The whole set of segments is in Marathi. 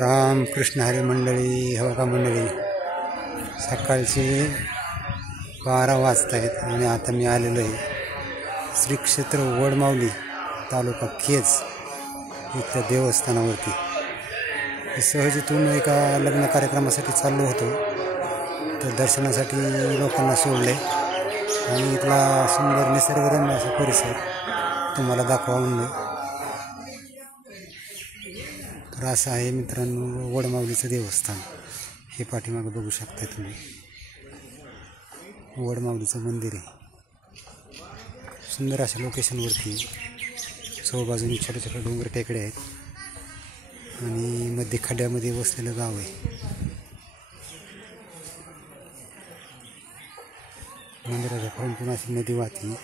रामकृष्ण हरी मंडळी, हो का मंडळी, सकाळचे 12 वाजत आहेत आणि आता मी आलेलो आहे श्री क्षेत्र वडमावली तालुका केज इथल्या देवस्थानावरती। सहजीतून एका लग्न कार्यक्रमासाठी चाललो होतो, तर दर्शनासाठी लोकांना सोडले आणि इथला सुंदर निसर्गरम्य असा परिसर तुम्हाला दाखवा म्हणलं। तर असं आहे मित्रांनो वडमावलीचं देवस्थान। हे पाठीमागं बघू शकता तुम्ही, वडमावलीचं मंदिर आहे। सुंदर अशा लोकेशनवरती, चौबाजूनी छोटे छोटे डोंगर टेकडे आहेत आणि मध्ये खड्ड्यामध्ये वसलेलं गाव आहे। मंदिराच्या फ्रंटून अशी नदी वाहती,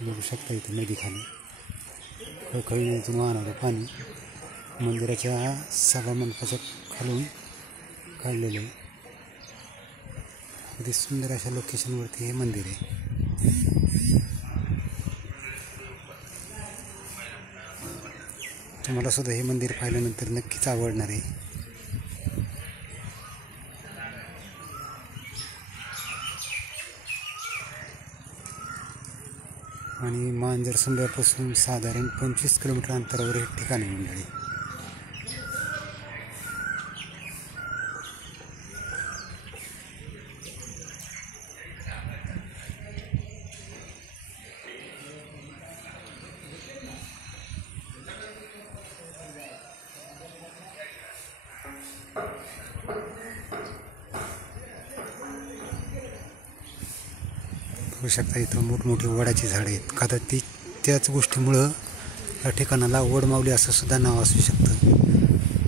बघू शकता इथे नदी खाली खळखळीतून वाहणारं पाणी मंदिराच्या सभामंडपाच्या खालून काढलेलं आहे। अगदी सुंदर अशा लोकेशनवरती हे मंदिर आहे। तुम्हाला सुद्धा हे मंदिर पाहिल्यानंतर नक्कीच आवडणार आहे। आणि मांजर सुंब्यापासून साधारण 25 किलोमीटर अंतरावर हे ठिकाण आहे मंडळी। बघू शकता इथं मोठमोठी वडाची झाडं आहेत। कदाचित त्याच गोष्टीमुळं या ठिकाणाला वडमावली असं सुद्धा नाव असू शकतं।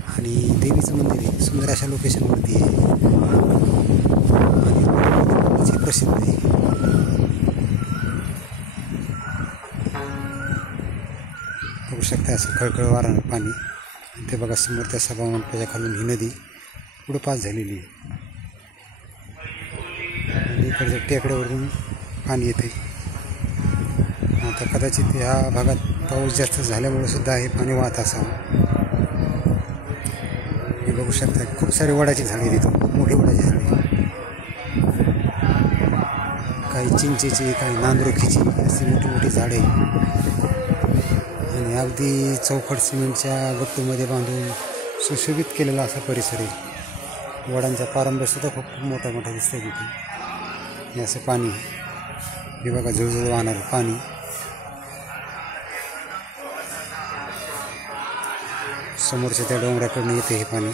आणि देवीचं मंदिर आहे, सुंदर अशा लोकेशनवरती आहे आणि प्रसिद्ध आहे। बघू शकता असं खळखळ वाहणारं पाणी। ते बघा समोर त्या सभामंडपाच्या खालून ही नदी पुढं पास झालेली आहे आणि इकडच्या टेकड्यावरून पाणी येते। आता कदाचित ह्या भागात पाऊस जास्त झाल्यामुळे सुद्धा हे पाणी वाहत असावं। हे बघू शकता खूप सारी वडाची झाडे तिथं, खूप मोठी वडाची झाडे, काही चिंचेची, काही नांदुरखीची, अशी मोठी मोठी झाडे आणि अगदी चौखट सिमेंटच्या गट्टूमध्ये बांधून सुशोभित केलेला असा परिसर आहे। वडांचा पारंब्य सुद्धा खूप मोठा मोठा दिसतंय तिथे। हे असं पाणी, हे बघा झुळझुळ वाहणारं पाणी। समोरच्या त्या डोंगराकडून येते हे पाणी।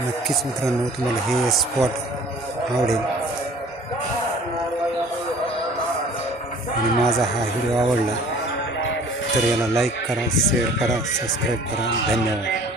नक्कीच मित्रांनो तुम्हाला हे स्पॉट आवडेल आणि माझा हा व्हिडिओ आवडला तर याला लाईक करा, शेअर करा, सबस्क्राईब करा। धन्यवाद।